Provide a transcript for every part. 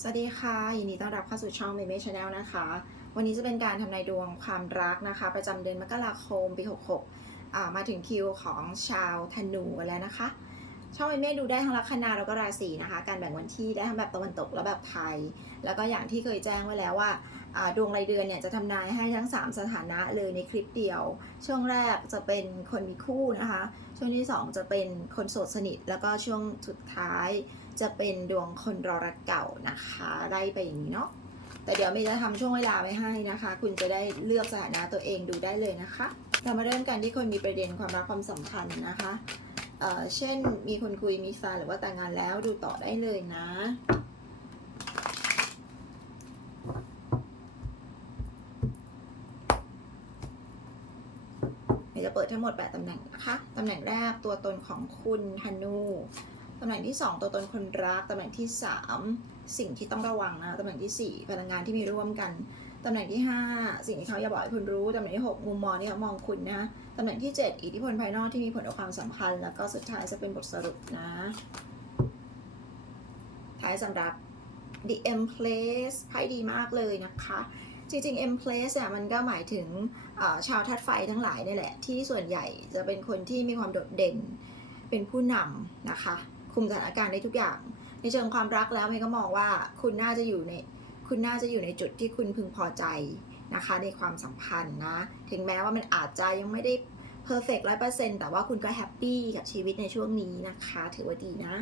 สวัสดีค่ะ ยินดีต้อนรับเข้าสู่ช่อง m ม m ม Channel นะคะ วันนี้จะเป็นการทำนายดวงความรักนะคะ ประจำเดือนมกราคมปี 66 มาถึงคิวของชาวธนูแล้วนะคะ ช่อง m ม m มดูได้ทั้งลัคนาแล้วก็ราศีนะคะ การแบ่งวันที่ได้ทั้งแบบตะวันตกและแบบไทย แล้วก็อย่างที่เคยแจ้งไว้แล้วว่าอ่าดวงรายเดือนเนี่ยจะทำนายให้ทั้ง 3 สถานะเลยในคลิปเดียว ช่วงแรกจะเป็นคนมีคู่นะคะ ช่วงที่ 2 จะเป็นคนโสดสนิท แล้วก็ช่วงสุดท้ายจะเป็นดวงคนรอรักเก่านะคะได้ไปอย่างนี้เนาะแต่เดี๋ยวเมย์จะทำช่วงเวลาไว้ให้นะคะ คุณจะได้เลือกสถานะตัวเองดูได้เลยนะคะ เรามาเริ่มกันที่คนมีประเด็นความรักความสัมพันธ์นะคะเเช่นมีคนคุยมีแฟนหรือว่าแต่งงานแล้วดูต่อได้เลยนะ เมย์จะเปิ ดทั้งหมด8ตำแหน่งนะคะตำแหน่งแรกตัวตนของคุณธนูตำแหน่งที่ 2 ตัวตนคนรักตำแหน่งที่ 3 สิ่งที่ต้องระวังนะตำแหน่งทีสี่ 4 พลังงานที่มีร่วมกันตำแหน่งที่ 5 สิ่งที่เขาอยากบอกให้คุณรู้ตำแหน่งที่ 6 มุมมองที่เขามองคุณนะตำแหน่งที่ 7 อิทธิพลภายนอกที่มีผลต่อความสัมพันธ์ แล้วก็สุดท้ายจะเป็นบทสรุปนะ ท้ายสำหรับ the M place ไพ่ดีมากเลยนะคะ จริงๆ M place อะมันก็หมายถึง ชาวธาตุไฟทั้งหลายนี่แหละ ที่ส่วนใหญ่จะเป็นคนที่มีความโดดเด่นเป็นผู้นำนะคะ คุมสถานการณ์ได้ทุกอย่าง ในเชิงความรักแล้วเมย์ก็มองว่าคุณน่าจะอยู่ในคุณน่าจะอยู่ในจุดที่คุณพึงพอใจนะคะ ในความสัมพันธ์นะ ถึงแม้ว่ามันอาจจะยังไม่ได้เพอร์เฟกต์ร้อยเปอร์เซ็นต์แต่ว่าคุณก็แฮปปี้กับชีวิตในช่วงนี้นะคะ ถือว่าดีนะ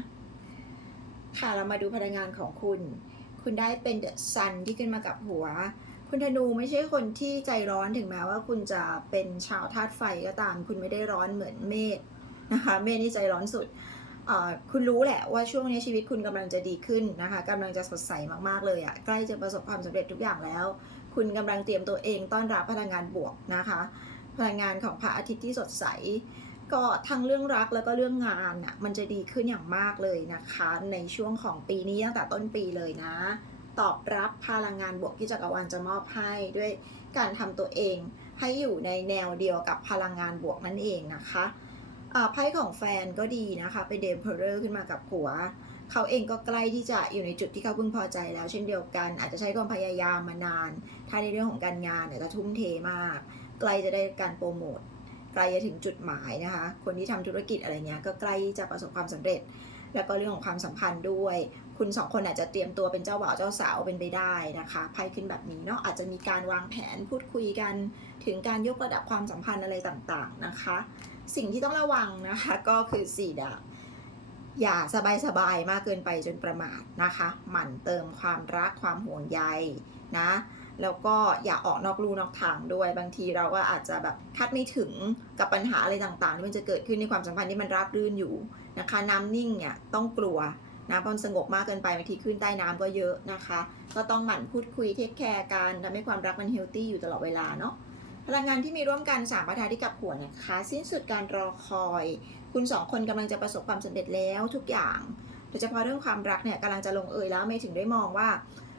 ค่ะเรามาดูพลังงานของคุณ คุณได้เป็นเดอะซันที่ขึ้นมากับหัว คุณธนูไม่ใช่คนที่ใจร้อนถึงแม้ว่าคุณจะเป็นชาวธาตุไฟก็ตาม คุณไม่ได้ร้อนเหมือนเมษนะคะ เมษนี่ใจร้อนสุดคุณรู้แหละว่าช่วงนี้ชีวิตคุณกำลังจะดีขึ้นนะคะกำลังจะสดใสมากๆเลยอะ่ะใกล้จะประสบความสำเร็จทุกอย่างแล้ว คุณกำลังเตรียมตัวเองต้อนรับพลังงานบวกนะคะ พลังงานของพระอาทิตย์ที่สดใส ก็ทั้งเรื่องรักแล้วก็เรื่องงานอะมันจะดีขึ้นอย่างมากเลยนะคะ ในช่วงของปีนี้ตั้งแต่ต้นปีเลยนะ ตอบรับพลังงานบวกที่จักรวาลจะมอบให้ด้วยการทำตัวเองให้อยู่ในแนวเดียวกับพลังงานบวกนั่นเองนะคะไพ่ของแฟนก็ดีนะคะ ไปเดมเพอร์ขึ้นมากับหัว เขาเองก็ใกล้ที่จะอยู่ในจุดที่เขาพึงพอใจแล้ว เช่นเดียวกัน อาจจะใช้ความพยายามมานาน ถ้าในเรื่องของการงานเนี่ยจะทุ่มเทมาก ใกล้จะได้การโปรโมทใกล้จะถึงจุดหมายนะคะ คนที่ทำธุรกิจอะไรเงี้ยก็ใกล้จะประสบความสำเร็จ แล้วก็เรื่องของความสัมพันธ์ด้วย คุณสองคนอาจจะเตรียมตัวเป็นเจ้าบ่าวเจ้าสาวเป็นไปได้นะคะไพ่ขึ้นแบบนี้เนาะอาจจะมีการวางแผนพูดคุยกัน ถึงการยกระดับความสัมพันธ์อะไรต่างๆนะคะ สิ่งที่ต้องระวังนะคะก็คือสี่ดาบอย่าสบายๆมากเกินไปจนประมาทนะคะ หมั่นเติมความรักความห่วงใยนะ แล้วก็อย่าออกนอกลู่นอกทางด้วย บางทีเราก็อาจจะแบบคาดไม่ถึงกับปัญหาอะไรต่างๆที่มันจะเกิดขึ้นในความสัมพันธ์ที่มันราบรื่นอยู่นะคะน้ำนิ่งเนี่ยต้องกลัวนะเพราะมันสงบมากเกินไปบางทีขึ้นใต้น้ำก็เยอะนะคะ ก็ต้องหมั่นพูดคุยเทคแคร์กันทำให้ความรักมันเฮลตี้อยู่ตลอดเวลาเนาะพลังงานที่มีร่วมกันสามประธานที่กับหัวนะคะ สิ้นสุดการรอคอย คุณสองคนกำลังจะประสบความสำเร็จแล้วทุกอย่างโดยเฉพาะเรื่องความรักเนี่ยกำลังจะลงเอยแล้วไม่ถึงได้มองว่า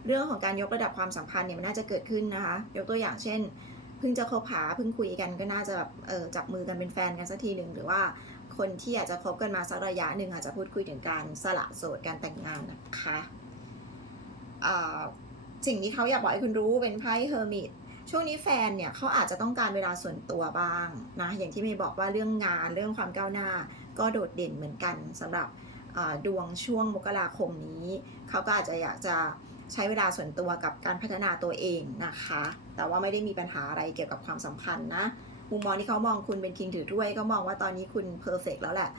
เรื่องของการยกระดับความสัมพันธ์เนี่ยมันน่าจะเกิดขึ้นนะคะ ยกตัวอย่างเช่น เพิ่งจะคบหาเพิ่งคุยกันก็น่าจะแบบเออจับมือกันเป็นแฟนกันสักทีหนึ่งหรือว่าคนที่อาจจะคบกันมาสักระยะหนึ่งอาจจะพูดคุยถึงการสละโสดการแต่งงานนะคะสิ่งที่เขาอยากบอกให้คุณรู้เป็นไพ่เฮอร์มิตช่วงนี้แฟนเนี่ยเขาอาจจะต้องการเวลาส่วนตัวบ้างนะอย่างที่เมย์บอกว่าเรื่องงานเรื่องความก้าวหน้า ก็โดดเด่นเหมือนกันสำหรับดวงช่วงมกราคมนี้ เขาก็อาจจะอยากจะ ใช้เวลาส่วนตัวกับการพัฒนาตัวเองนะคะ แต่ว่าไม่ได้มีปัญหาอะไรเกี่ยวกับความสัมพันธ์นะ มุมมองที่เขามองคุณเป็นคิงถือถ้วยก็มองว่าตอนนี้คุณเพอร์เฟกแล้วแหละ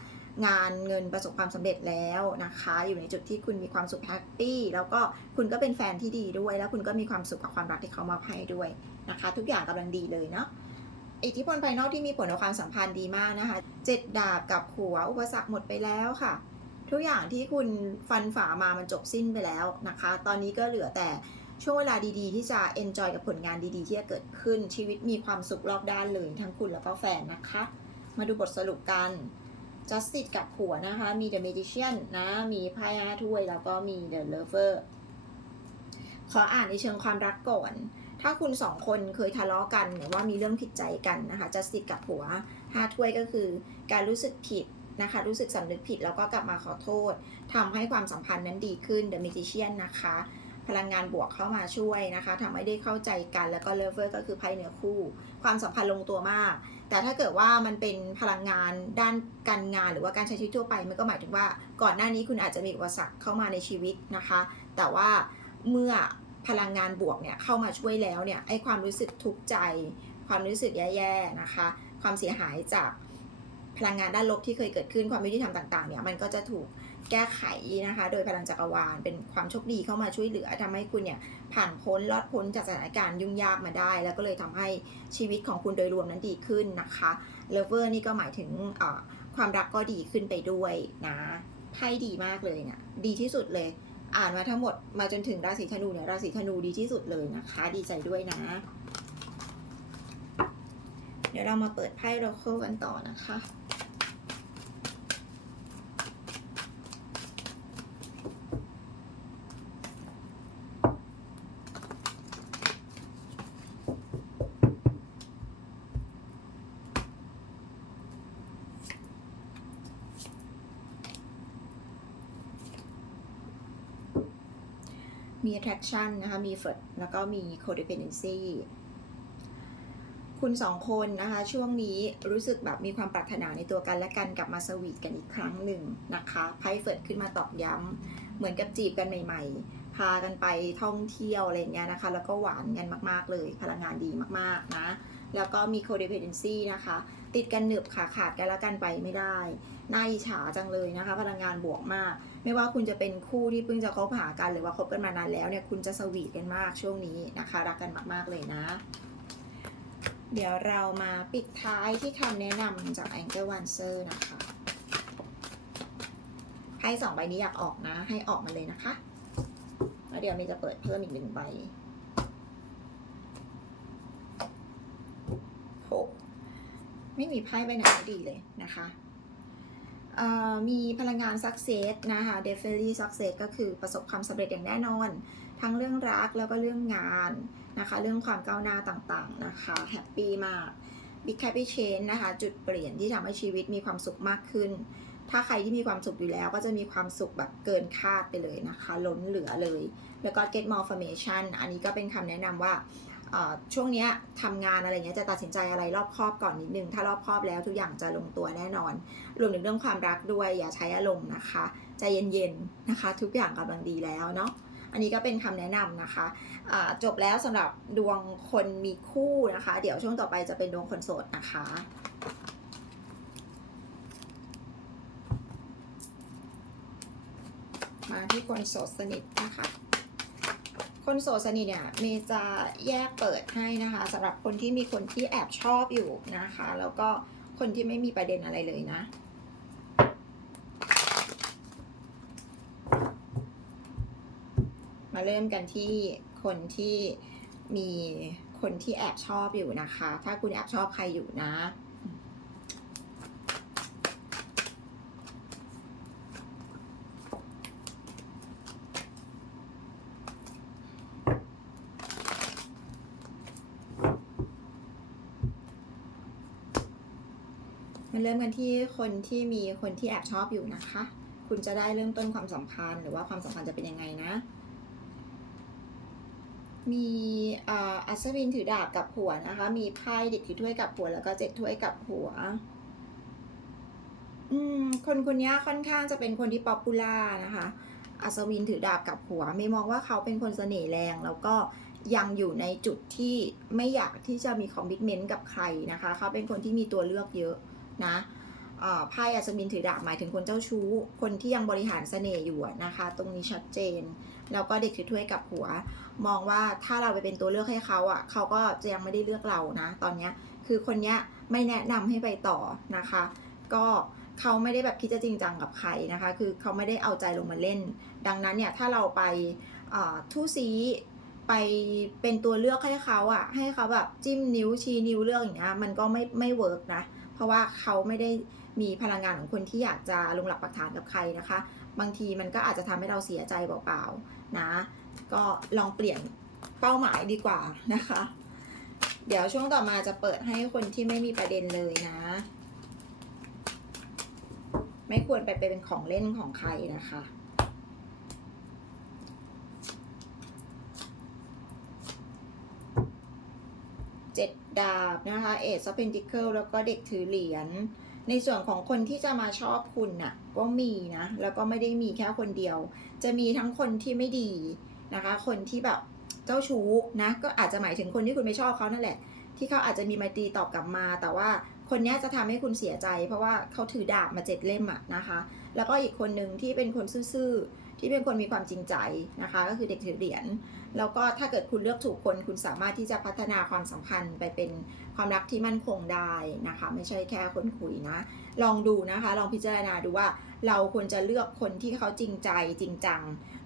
งานเงินประสบความสำเร็จแล้วนะคะ อยู่ในจุดที่คุณมีความสุขแฮปปี้แล้วก็คุณก็เป็นแฟนที่ดีด้วย แล้วคุณก็มีความสุขกับความรักที่เขามาให้ด้วยนะคะ ทุกอย่างกำลังดีเลยเนาะอิทธิพลภายนอกที่มีผลต่อความสัมพันธ์ดีมากนะคะเจ็ดดาบกับหัวอุปสรรคหมดไปแล้วค่ะ ทุกอย่างที่คุณฟันฝ่ามามันจบสิ้นไปแล้วนะคะ ตอนนี้ก็เหลือแต่ช่วงเวลาดีๆ ที่จะ enjoy กับผลงานดีๆ ที่จะเกิดขึ้นชีวิตมีความสุขรอบด้านเลยทั้งคุณแล้วก็แฟนนะคะ มาดูบทสรุปกัน Justice กับหัวนะคะ มี The Magician นะ มีไพ่ห้าถ้วย แล้วก็มี The Lover ขออ่านในเชิงความรักก่อน ถ้าคุณสองคนเคยทะเลาะกัน หรือว่ามีเรื่องผิดใจกันนะคะ Justice กับหัวห้าถ้วยก็คือ การรู้สึกผิด นะคะ รู้สึกสำนึกผิดแล้วก็กลับมาขอโทษทำให้ความสัมพันธ์นั้นดีขึ้น The Magician นะคะ พลังงานบวกเข้ามาช่วยนะคะทำให้ได้เข้าใจกันแล้วก็เลเวอร์ก็คือไพ่เนื้อคู่ ความสัมพันธ์ลงตัวมาก แต่ถ้าเกิดว่ามันเป็นพลังงานด้านการงานหรือว่าการใช้ชีวิตทั่วไป มันก็หมายถึงว่าก่อนหน้านี้คุณอาจจะมีอุปสรรคเข้ามาในชีวิตนะคะ แต่ว่าเมื่อพลังงานบวกเนี่ยเข้ามาช่วยแล้วเนี่ยไอ้ความรู้สึกทุกข์ใจ ความรู้สึกแย่ๆนะคะ ความเสียหายจาก พลังงานด้านลบที่เคยเกิดขึ้นความยุติธรรมต่างๆเนี่ยมันก็จะถูกแก้ไขนะคะ โดยพลังจักรวาลเป็นความโชคดีเข้ามาช่วยเหลือทำให้คุณเนี่ยผ่านพ้นลอดพ้นจากสถานการณ์ยุ่งยากมาได้ แล้วก็เลยทำให้ชีวิตของคุณโดยรวมนั้นดีขึ้นนะคะเลเวอร์นี่ก็หมายถึงความรักก็ดีขึ้นไปด้วยนะไพ่ดีมากเลยเนะดีที่สุดเลย อ่านมาทั้งหมดมาจนถึงราศีธนูเนี่ยราศีธนูดีที่สุดเลยนะคะ ดีใจด้วยนะ ดี๋ยวเรามาเปิดไพ่โรเคิลกันต่อนะคะมี attraction นะคะ มี flirt แล้วก็มี codependency คุณสองคนนะคะ ช่วงนี้รู้สึกแบบมีความปรารถนาในตัวกันและกันกลับมาสวีทกันอีกครั้งหนึ่งนะคะไพ่เฟิร์ดขึ้นมาตอกย้ำเหมือนกับจีบกันใหม่ ๆ พากันไปท่องเที่ยวอะไรเงี้ยนะคะ แล้วก็หวานกันมากๆเลย พลังงานดีมากๆนะ แล้วก็มี codependency นะคะ ติดกันหนึบขาขาดกันแล้วกันไปไม่ได้น่าอิจฉาจังเลยนะคะ พลังงานบวกมาก ไม่ว่าคุณจะเป็นคู่ที่เพิ่งจะคบหากันหรือว่าคบกันมานานแล้วเนี่ยคุณจะสวีทกันมากช่วงนี้นะคะ รักกันมากๆเลยนะ เดี๋ยวเรามาปิดท้ายที่คำแนะนำจาก Anchor o n c e r นะคะให้สองใบนี้อยากออกนะ ให้ออกมาเลยนะคะ แล้วเดี๋ยวมย์จะเปิดเพิ่มอีกหนึ่งใบโหไม่มีไพ่ใบไหนดีเลยนะคะมีพลังงาน success นะคะ definitely success ก็คือประสบความสำเร็จอย่างแน่นอน ทั้งเรื่องรักแล้วก็เรื่องงาน นะคะ เรื่องความก้าวหน้าต่างๆนะคะแฮปปี้มาก Big Happy Change นะคะ จุดเปลี่ยนที่ทำให้ชีวิตมีความสุขมากขึ้น ถ้าใครที่มีความสุขอยู่แล้วก็จะมีความสุขแบบเกินคาดไปเลยนะคะ ล้นเหลือเลย แล้วก็ get more information อันนี้ก็เป็นคำแนะนำว่าช่วงนี้ทำงานอะไรเงี้ยจะตัดสินใจอะไรรอบครอบก่อนนิดนึง ถ้ารอบครอบแล้วทุกอย่างจะลงตัวแน่นอน รวมถึงเรื่องความรักด้วยอย่าใช้อารมณ์นะคะ ใจเย็นๆนะคะ ทุกอย่างกำลังดีแล้วเนาะ อันนี้ก็เป็นคำแนะนำนะคะะจบแล้วสำหรับดวงคนมีคู่นะคะ เดี๋ยวช่วงต่อไปจะเป็นดวงคนโสดนะคะมาที่คนโสดสนิทนะคะ คนโสดสนิทเนี่ยเมย์จะแยกเปิดให้นะคะสำหรับคนที่มีคนที่แอบชอบอยู่นะคะ แล้วก็คนที่ไม่มีประเด็นอะไรเลยนะ มาเริ่มกันที่คนที่มีคนที่แอบชอบอยู่นะคะ ถ้าคุณแอบชอบใครอยู่นะ มาเริ่มกันที่คนที่มีคนที่แอบชอบอยู่นะคะ คุณจะได้เริ่มต้นความสัมพันธ์หรือว่าความสัมพันธ์จะเป็นยังไงนะ มีอัศวินถือดาบกับหัวนะคะ มีไพ่เด็กถือถ้วยกับหัว แล้วก็เจ็ดถ้วยกับหัว อืม คนคนนี้ค่อนข้างจะเป็นคนที่ป๊อปปูล่านะคะ อัศวินถือดาบกับหัวไม่มองว่าเขาเป็นคนเสน่ห์แรง แล้วก็ยังอยู่ในจุดที่ไม่อยากที่จะมีคอมมิชเมนต์กับใครนะคะ เขาเป็นคนที่มีตัวเลือกเยอะนะอ่าไพ่อัศวินถือดาบหมายถึงคนเจ้าชู้ คนที่ยังบริหารเสน่ห์อยู่นะคะ ตรงนี้ชัดเจน แล้วก็เด็กถือถ้วยกับหัว มองว่าถ้าเราไปเป็นตัวเลือกให้เขาอะเขาก็จะยังไม่ได้เลือกเรานะ ตอนเนี้ยคือคนเนี้ยไม่แนะนำให้ไปต่อนะคะ ก็เขาไม่ได้แบบคิดจะจริงจังกับใครนะคะ คือเขาไม่ได้เอาใจลงมาเล่น ดังนั้นเนี่ยถ้าเราไปทู่ซีไปเป็นตัวเลือกให้เขาอะ ให้เขาแบบจิ้มนิ้วชี้นิ้วเลือกอย่างเงี้ยมันก็ไม่ไม่เวิร์กนะ เพราะว่าเขาไม่ได้มีพลังงานของคนที่อยากจะลงหลักปักฐานกับใครนะคะ บางทีมันก็อาจจะทำให้เราเสียใจเปล่าๆนะ ก็ลองเปลี่ยนเป้าหมายดีกว่านะคะ เดี๋ยวช่วงต่อมาจะเปิดให้คนที่ไม่มีประเด็นเลยนะ ไม่ควรไปเป็นของเล่นของใครนะคะเจ็ดดาบนะคะเอทซัพนติเคิลแล้วก็เด็กถือเหรียญในส่วนของคนที่จะมาชอบคุณนะ่ะก็มีนะ แล้วก็ไม่ได้มีแค่คนเดียว จะมีทั้งคนที่ไม่ดี นะคะ คนที่แบบเจ้าชู้นะก็อาจจะหมายถึงคนที่คุณไม่ชอบเขานั่นแหละ ที่เขาอาจจะมีไมตรีตอบกลับมา แต่ว่าคนนี้จะทำให้คุณเสียใจ เพราะว่าเขาถือดาบมาเจ็ดเล่มอะนะคะ แล้วก็อีกคนหนึ่งที่เป็นคนซื่อๆ ที่เป็นคนมีความจริงใจนะคะ ก็คือเด็กถือเหรียญแล้วก็ถ้าเกิดคุณเลือกถูกคนคุณสามารถที่จะพัฒนาความสัมพันธ์ไปเป็นความรักที่มั่นคงได้นะคะ ไม่ใช่แค่คนคุยนะ ลองดูนะคะ ลองพิจารณาดูว่าเราควรจะเลือกคนที่เขาจริงใจจริงจัง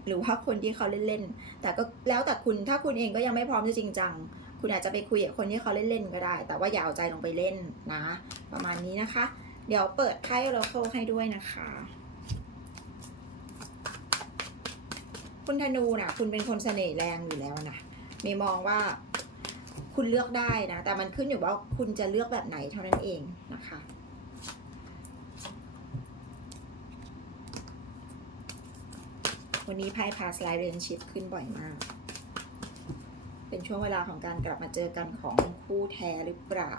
หรือว่าคนที่เขาเล่นๆแต่ก็แล้วแต่คุณถ้าคุณเองก็ยังไม่พร้อมจะจริงจัง คุณอาจจะไปคุยกับคนที่เขาเล่นๆก็ได้ แต่ว่าอย่าเอาใจลงไปเล่นนะ ประมาณนี้นะคะ เดี๋ยวเปิดไพ่โรโคให้ด้วยนะคะ คุณธนูนะคุณเป็นคนเสน่ห์แรงอยู่แล้วนะเมย์มองว่าคุณเลือกได้นะ แต่มันขึ้นอยู่ว่าคุณจะเลือกแบบไหนเท่านั้นเองนะคะวันนี้ไพ่ past life relationship ขึ้นบ่อยมาก เป็นช่วงเวลาของการกลับมาเจอกันของคู่แท้หรือเปล่า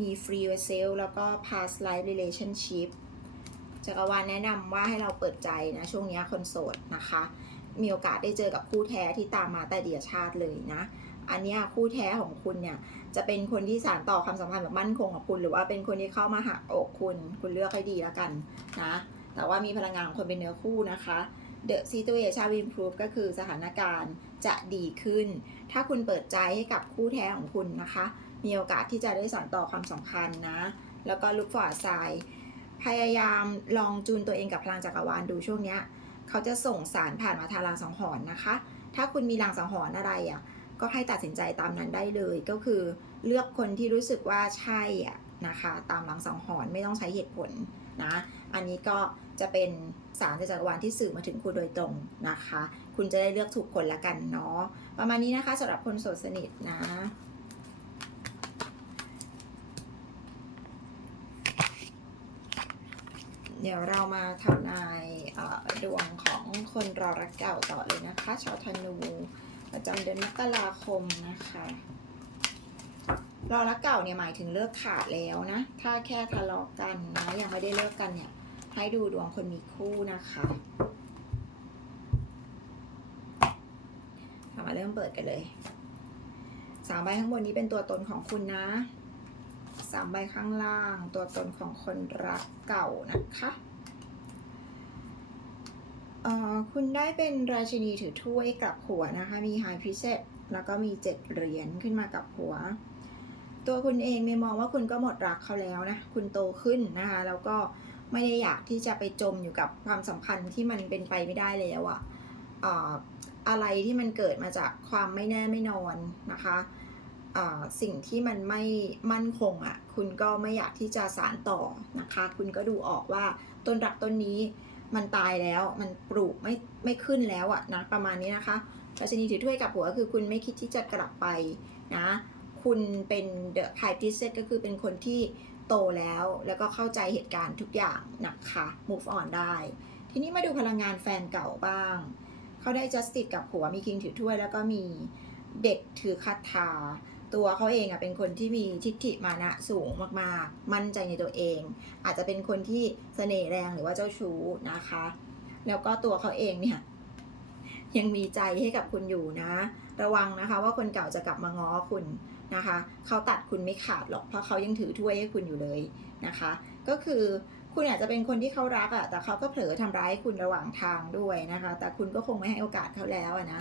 มี free yourself แล้วก็ past life relationship จักรวาลแนะนำว่าให้เราเปิดใจนะ ช่วงนี้คนโสดนะคะ มีโอกาสได้เจอกับคู่แท้ที่ตามมาแต่เดียชาติเลยนะ อันนี้คู่แท้ของคุณเนี่ย จะเป็นคนที่สานต่อความสัมพันธ์แบบมั่นคงกับคุณ หรือว่าเป็นคนที่เข้ามาหักอกคุณ คุณเลือกให้ดีแล้วกันนะ แต่ว่ามีพลังงานของคนเป็นเนื้อคู่นะคะ The situation will improve ก็คือสถานการณ์จะดีขึ้น ถ้าคุณเปิดใจให้กับคู่แท้ของคุณนะคะ มีโอกาสที่จะได้สานต่อความสัมพันธ์นะ แล้วก็ look for a sign พยายามลองจูนตัวเองกับพลังจักรวาลดูช่วงเนี้ยเขาจะส่งสารผ่านมาทางลางสังหรณ์นะคะ ถ้าคุณมีลางสังหรณ์อะไรอะก็ให้ตัดสินใจตามนั้นได้เลยก็คือเลือกคนที่รู้สึกว่าใช่อะนะคะตามลางสังหรณ์ไม่ต้องใช้เหตุผลนะอันนี้ก็จะเป็นสารจากจักรวาลที่สื่อมาถึงคุณโดยตรงนะคะ คุณจะได้เลือกถูกคนละกันเนาะประมาณนี้นะคะสำหรับคนโสดสนิทนะ เดี๋ยวเรามาทำนายดวงของคนรอรักเก่าต่อเลยนะคะ ชาวธนูประจำเดือนมกราคมนะคะ รอรักเก่าเนี่ยหมายถึงเลิกขาดแล้วนะ ถ้าแค่ทะเลาะกันนะยังไม่ได้เลิกกันเนี่ย ให้ดูดวงคนมีคู่นะคะเอามาเริ่มเปิดกันเลยสามใบข้างบนนี้เป็นตัวตนของคุณนะ สามใบข้างล่าง ตัวตนของคนรักเก่านะคะเอ่อคุณได้เป็นราชินีถือถ้วยกลับหัวนะคะ มีไฮพิเศษแล้วก็มีเจ็ดเหรียญขึ้นมากับหัว ตัวคุณเองไม่มองว่าคุณก็หมดรักเขาแล้วนะ คุณโตขึ้นนะคะ แล้วก็ไม่ได้อยากที่จะไปจมอยู่กับความสัมพันธ์ที่มันเป็นไปไม่ได้แล้วอะอะอะไรที่มันเกิดมาจากความไม่แน่ไม่นอนนะคะ สิ่งที่มันไม่มั่นคงอะ่ะคุณก็ไม่อยากที่จะสารต่อนะคะ คุณก็ดูออกว่าต้นรักต้นนี้มันตายแล้วมันปลูกไม่ไม่ขึ้นแล้วอะ่ะนะประมาณนี้นะคะราชนีถือถ้วยกับหัวคือคุณไม่คิดที่จะกลับไปนะ คุณเป็น the high priestess ก็คือเป็นคนที่โตแล้วแล้วก็เข้าใจเหตุการณ์ทุกอย่างนะคะ move on ได้ ทีนี้มาดูพลังงานแฟนเก่าบ้าง เขาได้ justice กับหัวมีคิงถือถ้วยแล้วก็มีเด็กถือคาถา ตัวเขาเองอะเป็นคนที่มีทิฏฐิมานะสูงมากๆ มั่นใจในตัวเอง อาจจะเป็นคนที่เสน่ห์แรงหรือว่าเจ้าชู้นะคะ แล้วก็ตัวเขาเองเนี่ยยังมีใจให้กับคุณอยู่นะ ระวังนะคะว่าคนเก่าจะกลับมาง้อคุณนะคะเขาตัดคุณไม่ขาดหรอกเพราะเขายังถือถ้วยให้คุณอยู่เลยนะคะ ก็คือคุณอาจจะเป็นคนที่เขารักอะแต่เขาก็เผลอทำร้ายคุณระหว่างทางด้วยนะคะ แต่คุณก็คงไม่ให้โอกาสเขาแล้วอะนะ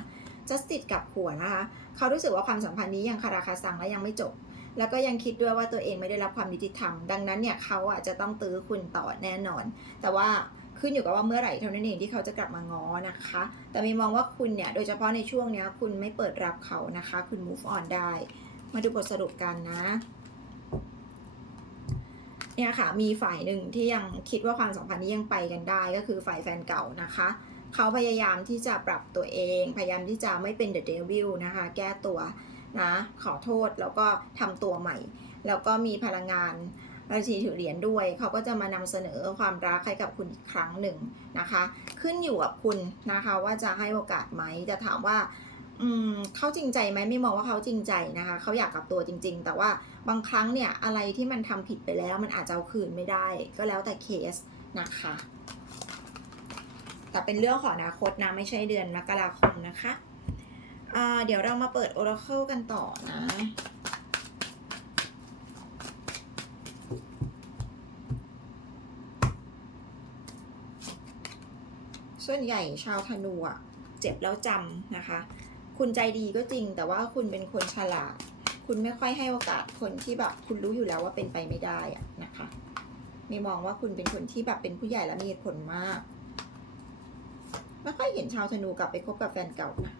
จัสติดกับหัวนะคะ เขารู้สึกว่าความสัมพันธ์นี้ยังคาราคาซังและยังไม่จบ แล้วก็ยังคิดด้วยว่าตัวเองไม่ได้รับความยุติธรรม ดังนั้นเนี่ยเขาอะจะต้องตื้อคุณต่อแน่นอน แต่ว่าขึ้นอยู่กับว่าเมื่อไหร่เท่านั้นเองที่เขาจะกลับมาง้อนะคะ แต่มีมองว่าคุณเนี่ยโดยเฉพาะในช่วงเนี้ยคุณไม่เปิดรับเขานะคะ คุณ move on ได้ มาดูบทสรุปกันนะเนี่ยค่ะมีฝ่ายหนึ่งที่ยังคิดว่าความสัมพันธ์นี้ยังไปกันได้ก็คือฝ่ายแฟนเก่านะคะ เขาพยายามที่จะปรับตัวเอง พยายามที่จะไม่เป็นเดอะเดวิลนะคะ แก้ตัวนะขอโทษแล้วก็ทำตัวใหม่ แล้วก็มีพลังงานราชีถือเหรียญด้วย เขาก็จะมานำเสนอความรักให้กับคุณอีกครั้งหนึ่งนะคะ ขึ้นอยู่กับคุณนะคะว่าจะให้โอกาสไหมจะถามว่าอืมเขาจริงใจไหมไม่มองว่าเขาจริงใจนะคะ เขาอยากกลับตัวจริง ๆ แต่ว่าบางครั้งเนี่ยอะไรที่มันทำผิดไปแล้ว มันอาจจะเอาคืนไม่ได้ ก็แล้วแต่เคสนะคะ แต่เป็นเรื่องของอนาคตนะไม่ใช่เดือนมกราคมนะคะเดี๋ยวเรามาเปิด Oracle กันต่อนะส่วนใหญ่ชาวธนูอะเจ็บแล้วจำนะคะ คุณใจดีก็จริง แต่ว่าคุณเป็นคนฉลาด คุณไม่ค่อยให้โอกาสคนที่แบบคุณรู้อยู่แล้วว่าเป็นไปไม่ได้อะนะคะไม่มองว่าคุณเป็นคนที่แบบเป็นผู้ใหญ่และมีเหตุผลมาก ไม่ค่อยเห็นชาวธนูกลับไปคบกับแฟนเก่านะ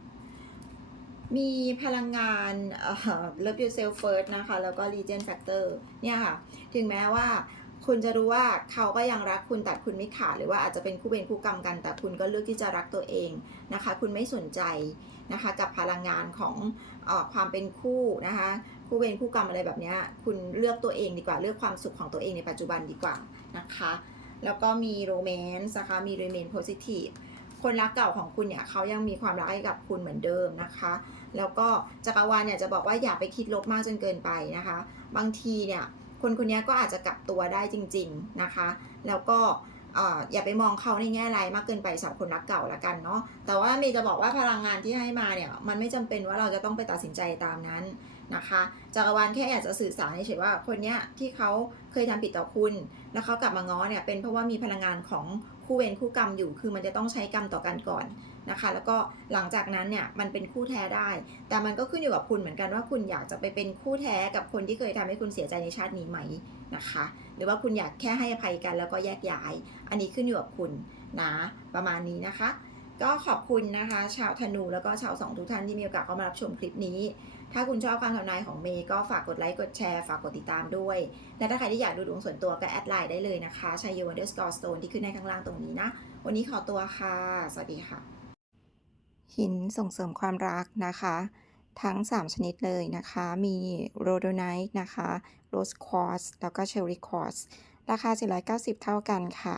มีพลังงานเอ่อ Love Yourself First นะคะ แล้วก็ Legion Factor เนี่ยค่ะ ถึงแม้ว่าคุณจะรู้ว่าเขาก็ยังรักคุณแตัดคุณไม่ขาดหรือว่าอาจจะเป็นคู่เวรคู่กรรมกัน แต่คุณก็เลือกที่จะรักตัวเองนะคะ คุณไม่สนใจนะคะ กับพลังงานของอความเป็นคู่นะคะคู่เวรคู่กรรมอะไรแบบเนี้ยคุณเลือกตัวเองดีกว่าเลือกความสุขของตัวเองในปัจจุบันดีกว่านะคะ แล้วก็มีโรแมนต์นะคะมี remain positive คนรักเก่าของคุณเนี่ยเขายังมีความรักให้กับคุณเหมือนเดิมนะคะ แล้วก็จักรวาลเนี่ยจะบอกว่าอย่าไปคิดลบมากจนเกินไปนะคะ บางทีเนี่ยคนคนนี้ก็อาจจะกลับตัวได้จริง ๆนะคะ แล้วก็อย่าไปมองเขาในแง่ร้ายมากเกินไปสำหรับคนรักเก่าละกันเนาะ แต่ว่าเมย์จะบอกว่าพลังงานที่ให้มาเนี่ยมันไม่จำเป็นว่าเราจะต้องไปตัดสินใจตามนั้นนะคะจักรวาลแค่อยากจะสื่อสารเฉยๆว่าคนเนี้ยที่เขาเคยทำผิดต่อคุณ แล้วเขากลับมาง้อเนี่ยเป็นเพราะว่ามีพลังงานของ คู่เวรคู่กรรมอยู่ คือมันจะต้องใช้กรรมต่อกันก่อนนะคะ แล้วก็หลังจากนั้นเนี่ยมันเป็นคู่แท้ได้ แต่มันก็ขึ้นอยู่กับคุณเหมือนกันว่าคุณอยากจะไปเป็นคู่แท้กับคนที่เคยทำให้คุณเสียใจในชาตินี้ไหมนะคะ หรือว่าคุณอยากแค่ให้อภัยกันแล้วก็แยกย้าย อันนี้ขึ้นอยู่กับคุณนะประมาณนี้นะคะ ก็ขอบคุณนะคะ ชาวธนูแล้วก็ชาวสองทุกท่านที่มีโอกาสเข้ามารับชมคลิปนี้ ถ้าคุณชอบความทำนายของเมย์ก็ฝากกดไลค์ กดแชร์ ฝากกดติดตามด้วย และถ้าใครที่อยากดูดวงส่วนตัวก็แอดไลน์ได้เลยนะคะชัยโย underscore stone ที่ขึ้นในข้างล่างตรงนี้นะ วันนี้ขอตัวค่ะ สวัสดีค่ะ หินส่งเสริมความรักนะคะ ทั้ง 3 ชนิดเลยนะคะ มีโรโดไนท์นะคะโรสควอสแล้วก็เชอริควอสราคา 490 เท่ากันค่ะ